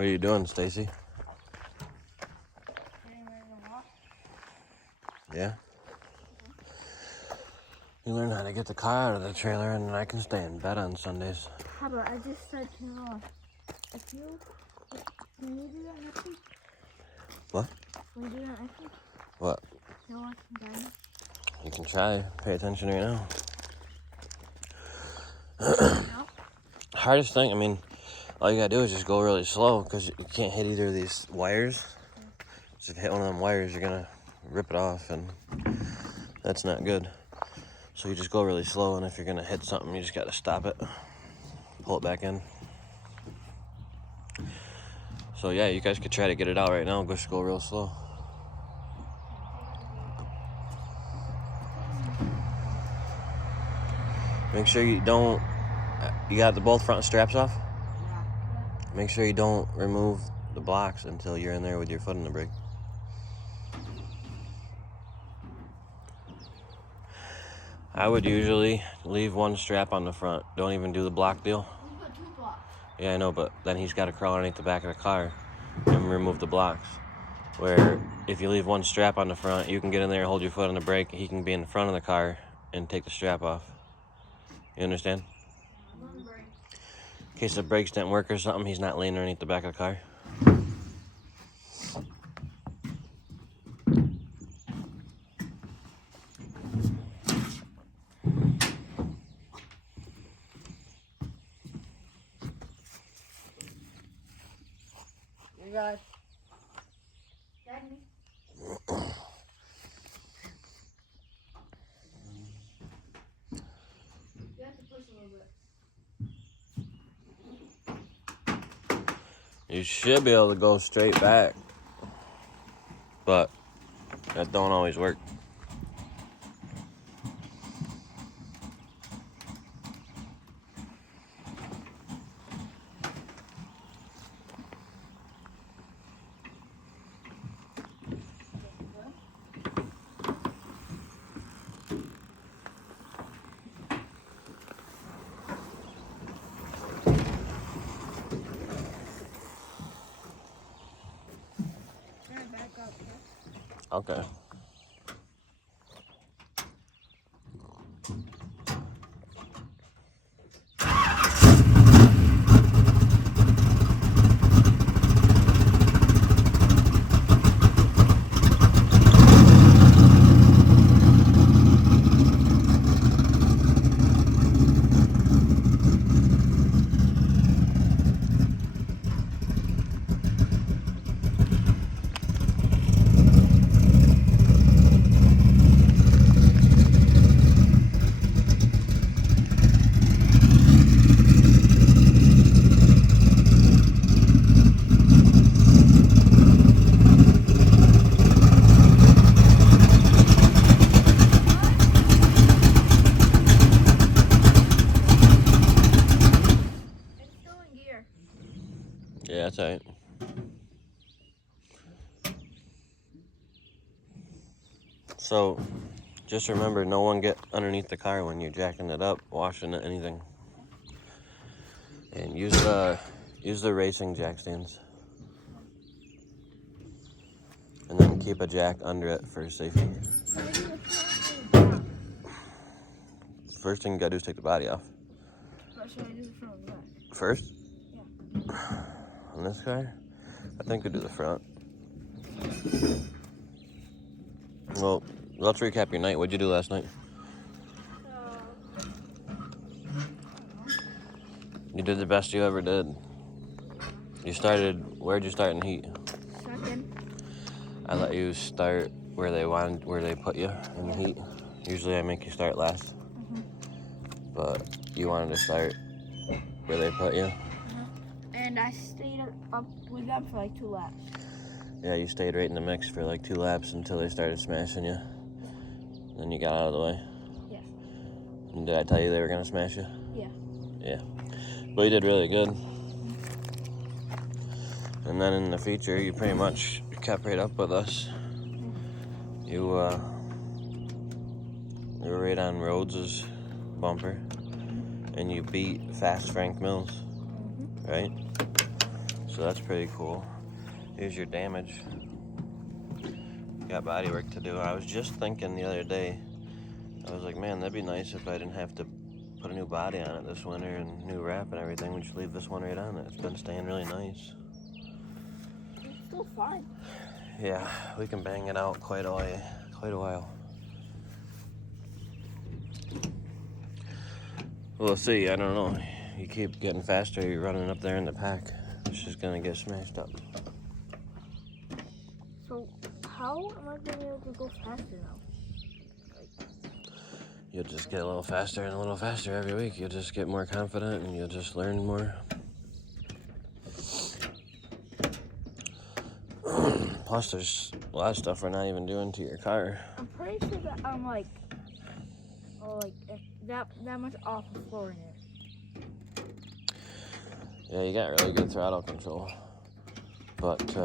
What are you doing, Stacy? Yeah? You learn how to get the car out of the trailer and then I can stay in bed on Sundays. How about I just said to if you can you do that next week? What? Can you do that next week? What? You know what I'm doing? You can try. Pay attention right now. No? Hardest thing, I mean, all you gotta do is just go really slow because you can't hit either of these wires. So if you hit one of them wires, you're gonna rip it off and that's not good. So you just go really slow, and if you're gonna hit something, you just gotta stop it, pull it back in. So yeah, you guys could try to get it out right now. Just go real slow. Make sure you don't. You got the both front straps off? Yeah. Make sure you don't remove the blocks until you're in there with your foot in the brake. I would usually leave one strap on the front. Don't even do the block deal. We put 2 blocks. Yeah, I know, but then he's got to crawl underneath the back of the car and remove the blocks. Where if you leave one strap on the front, you can get in there and hold your foot on the brake. He can be in the front of the car and take the strap off. You understand? In case the brakes didn't work or something, he's not laying underneath the back of the car. You guys. Daddy. You have to push a little bit. You should be able to go straight back, but that don't always work. Back up. Okay. It's still in gear. Yeah, that's all right. So, just remember, no one get underneath the car when you're jacking it up, washing it, anything. And use the racing jack stands. And then keep a jack under it for safety. First thing you gotta do is take the body off. What should I do the front and back? First? Yeah. On this car? I think we do the front. Well, let's recap your night. What'd you do last night? You did the best you ever did. Where'd you start in heat? Second. I let you start where they put you in the heat. Usually I make you start last. But you wanted to start where they put you. And I stayed up with them for like 2 laps. Yeah, you stayed right in the mix for like 2 laps until they started smashing you. Then you got out of the way. Yeah. And did I tell you they were gonna smash you? Yeah. Yeah. But you did really good. And then in the feature, you pretty much kept right up with us. You were right on Rhodes' bumper. And you beat Fast Frank Mills. Right? So So that's pretty cool. Here's your damage. Got body work to do. I was just thinking the other day, I was like, man, that'd be nice if I didn't have to put a new body on it this winter and new wrap and everything. We just leave this one right on it. It's been staying really nice. It's still fine. Yeah, we can bang it out quite a while. We'll see. I don't know. You keep getting faster, you're running up there in the pack. It's just gonna get smashed up. So how am I being able to go faster now? You'll just get a little faster and a little faster every week. You'll just get more confident and you'll just learn more. Plus, there's a lot of stuff we're not even doing to your car. I'm pretty sure that I'm like that much off the floor in it. Yeah, you got really good throttle control. But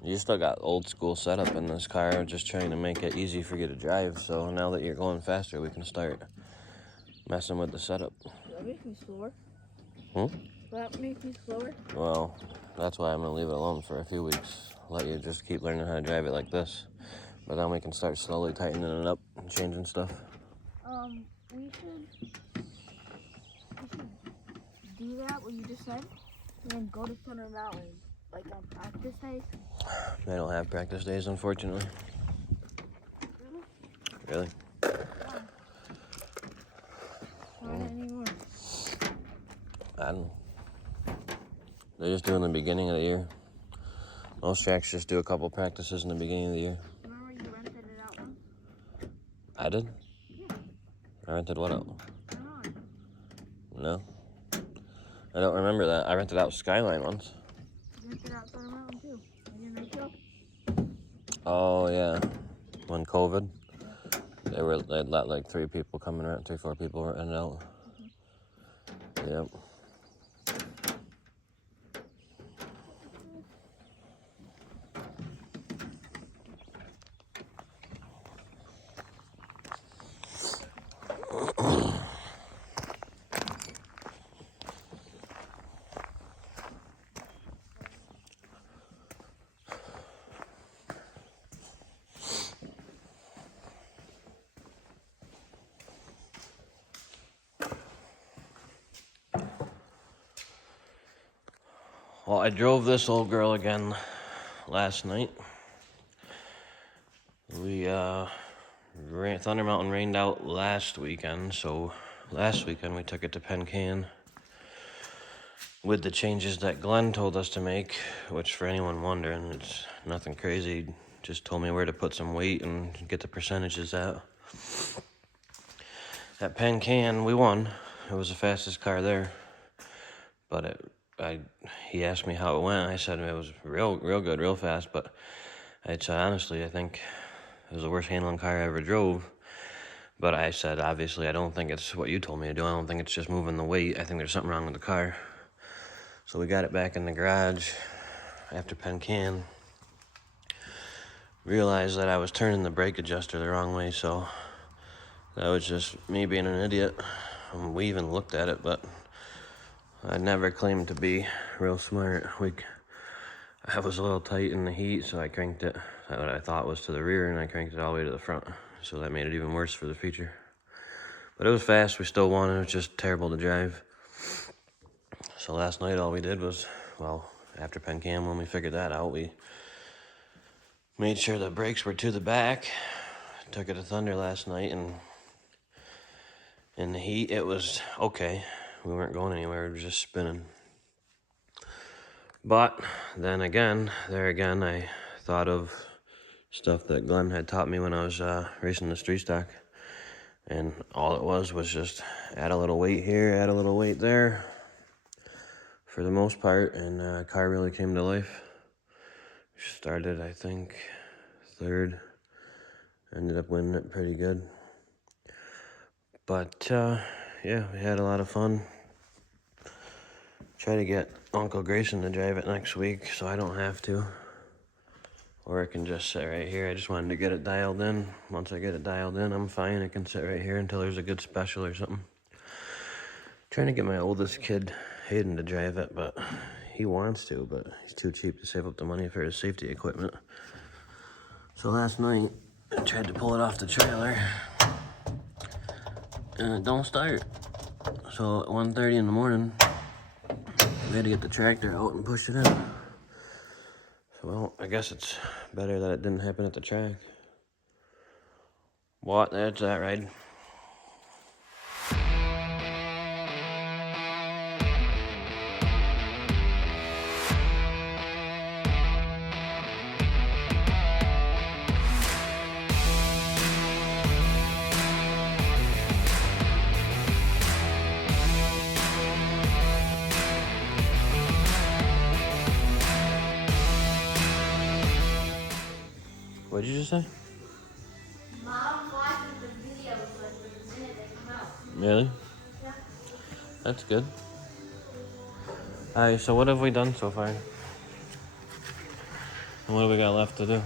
you still got old school setup in this car, just trying to make it easy for you to drive. So now that you're going faster, we can start messing with the setup. Will that make me slower? Hmm? Will that make me slower? Well, that's why I'm gonna leave it alone for a few weeks. Let you just keep learning how to drive it like this. But then we can start slowly tightening it up and changing stuff. We should do that, what you just said, and then go to Thunder Mountain, like on practice days. They don't have practice days, unfortunately. Really? Really? Not anymore. I don't know. They just do in the beginning of the year. Most tracks just do a couple practices in the beginning of the year. Remember you rented it out once? I did? Yeah. I rented what out? I don't No? know. I don't remember that. I rented out Skyline once. You rented out Thunder Mountain too. You didn't make it? Oh, yeah. When COVID, they'd let like 3 people come in, 3-4 people rent it out. Yep. Well, I drove this old girl again last night. Thunder Mountain rained out last weekend, so last weekend we took it to Penn Can with the changes that Glenn told us to make, which for anyone wondering, it's nothing crazy. He just told me where to put some weight and get the percentages out. At Penn Can, we won. It was the fastest car there, but he asked me how it went. I said it was real good, real fast, but I'd say honestly, I think it was the worst handling car I ever drove. But I said, obviously, I don't think it's what you told me to do. I don't think it's just moving the weight. I think there's something wrong with the car. So we got it back in the garage after Penn Can. Realized that I was turning the brake adjuster the wrong way, so that was just me being an idiot. We even looked at it, but I never claimed to be real smart. I was a little tight in the heat, so I cranked it, what I thought was to the rear, and I cranked it all the way to the front. So that made it even worse for the feature. But it was fast, we still won, it was just terrible to drive. So last night all we did was, well, after Penn Can, when we figured that out, we made sure the brakes were to the back. Took it to Thunder last night, and in the heat it was okay. We weren't going anywhere, we were just spinning. But then again, I thought of stuff that Glenn had taught me when I was racing the street stock. And all it was just add a little weight here, add a little weight there for the most part, and the car really came to life. Started, I think, 3rd. Ended up winning it pretty good. But, yeah, we had a lot of fun. Try to get Uncle Grayson to drive it next week so I don't have to. Or it can just sit right here. I just wanted to get it dialed in. Once I get it dialed in, I'm fine. It can sit right here until there's a good special or something. Trying to get my oldest kid, Hayden, to drive it, but he wants to, but he's too cheap to save up the money for his safety equipment. So last night, I tried to pull it off the trailer, and it don't start. So at 1:30 in the morning, we had to get the tractor out and push it in. So, well, I guess it's better that it didn't happen at the track. What? That's that ride. What did you just say? Mom watching the videos like the minute they come out. Really? Yeah. That's good. Alright, so what have we done so far? And what do we got left to do?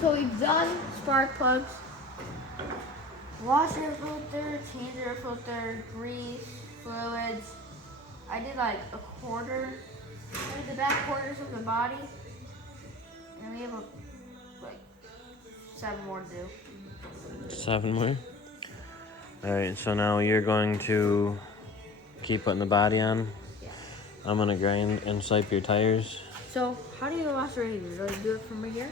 So we've done spark plugs, washer filter, change air filter, grease, fluids. I did like a quarter, maybe the back quarters of the body, and we have like 7 more to do. 7 more? Alright, so now you're going to keep putting the body on. Yeah. I'm gonna grind and swipe your tires. So how do you wash the radiator? Do you do it from right here?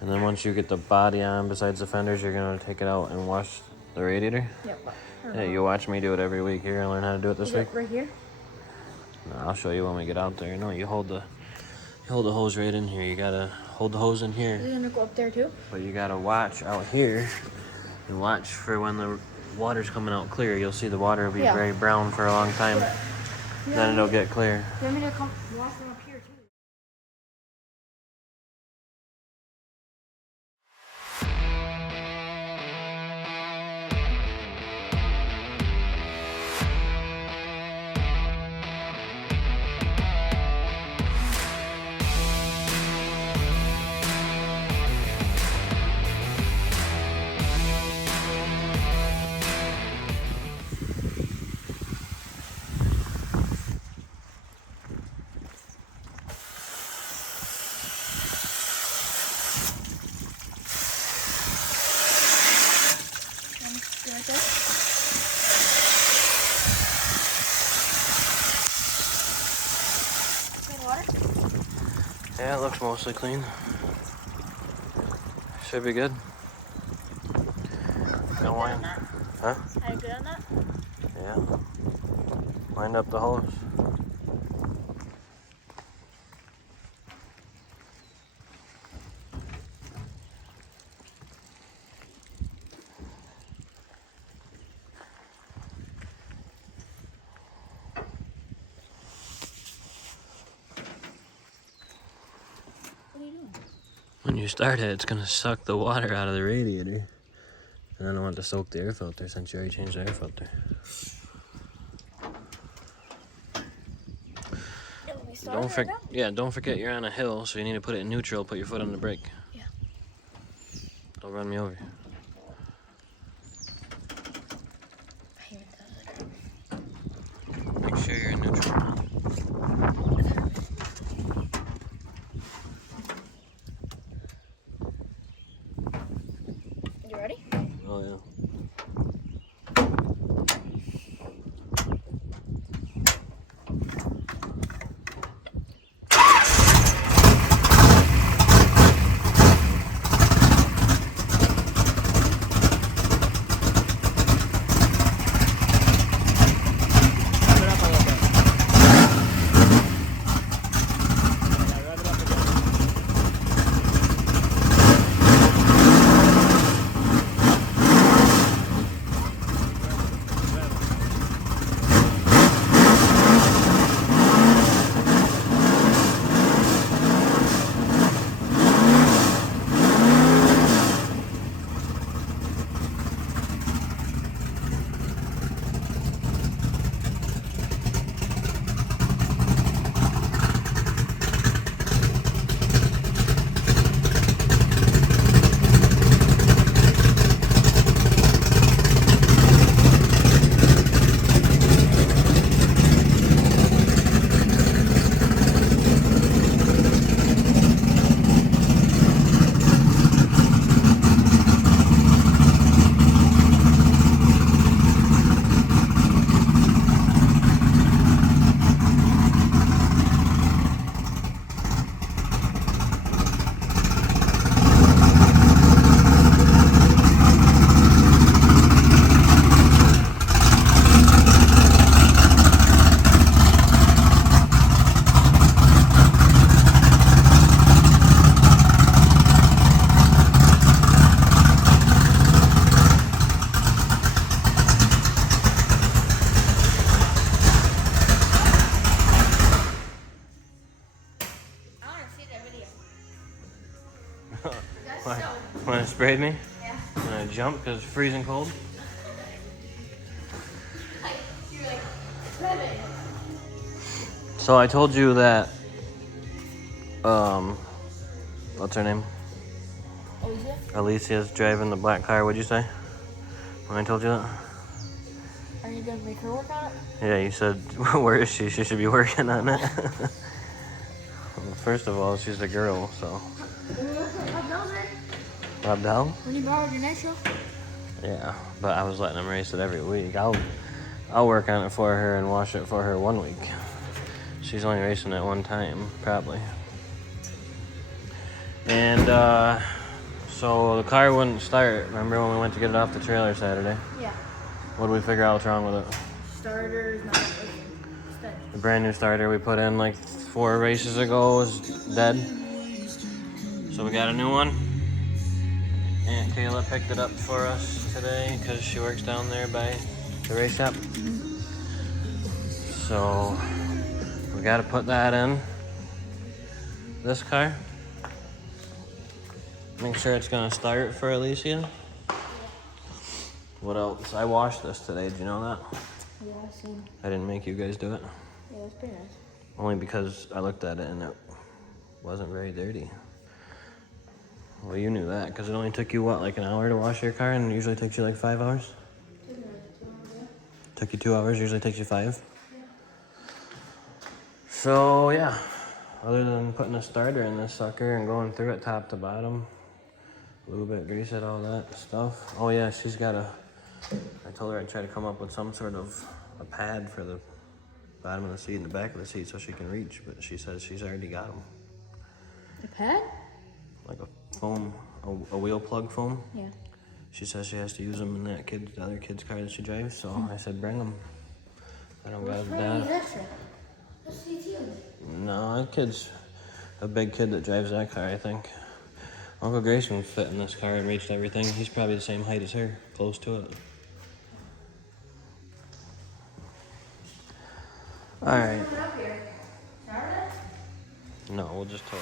And then once you get the body on, besides the fenders, you're gonna take it out and wash the radiator. Yeah. Yeah, you watch me do it every week. You're gonna learn how to do it this week. Right here. No, I'll show you when we get out there. No, you hold the hose right in here. You gotta hold the hose in here, Is it gonna go up there too? but you gotta watch out here and watch for when the water's coming out clear. You'll see the water will be very brown for a long time. Then it'll get clear. You want me to come wash them up here too? Yeah, it looks mostly clean. Should be good. No wind. Huh? Are you good on that? Yeah. Wind up the hose. When you start it, it's gonna suck the water out of the radiator. And I don't want to soak the air filter since you already changed the air filter. Don't forget you're on a hill, so you need to put it in neutral, put your foot on the brake. Yeah. Don't run me over. Make sure you're in neutral. You ready? Oh yeah. Put it up a little bit. That's Why? so. When it sprayed me? Yeah. When I jumped because it's freezing cold? Like, you're like, ribbon. So I told you that, what's her name? Alicia? Alicia's driving the black car. What'd you say when I told you that? Are you gonna make her work on it? Yeah, you said, where is she? She should be working on it. Well, first of all, she's a girl, so. Abdel? When you borrowed your nitro? Yeah, but I was letting him race it every week. I'll work on it for her and wash it for her 1 week. She's only racing it one time, probably. And so the car wouldn't start. Remember when we went to get it off the trailer Saturday? Yeah. What did we figure out what's wrong with it? Starter's not working. The brand new starter we put in like 4 races ago is dead. So we got a new one. Aunt Kayla picked it up for us today because she works down there by the race shop. So we got to put that in this car. Make sure it's gonna start for Alicia. What else? I washed this today. Did you know that? Yeah, I've seen. I didn't make you guys do it. Yeah, it's pretty nice. Only because I looked at it and it wasn't very dirty. Well, you knew that because it only took you, what, like an hour to wash your car, and it usually takes you like 5 hours? Took you 2 hours, usually takes you 5? So, yeah. Other than putting a starter in this sucker and going through it top to bottom, lube it, grease it, all that stuff. Oh, yeah, she's got I told her I'd try to come up with some sort of a pad for the bottom of the seat and the back of the seat so she can reach, but she says she's already got them. A pad? Like a foam, a wheel plug foam. Yeah. She says she has to use them in the other kid's car that she drives, so I said bring them. I don't got that. Extra. Let's see you. No, that kid's a big kid that drives that car, I think. Uncle Grayson fit in this car and reached everything. He's probably the same height as her, close to it. All right. Put it up here. Saturday? No, we'll just talk.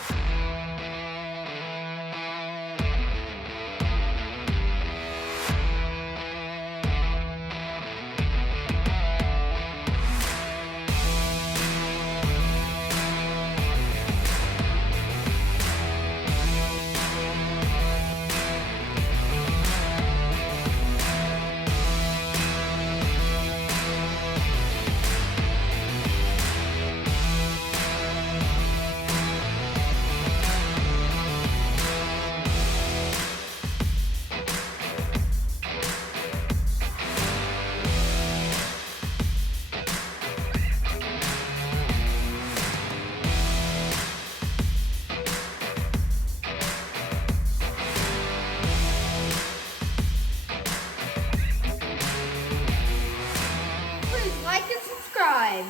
Please like and subscribe.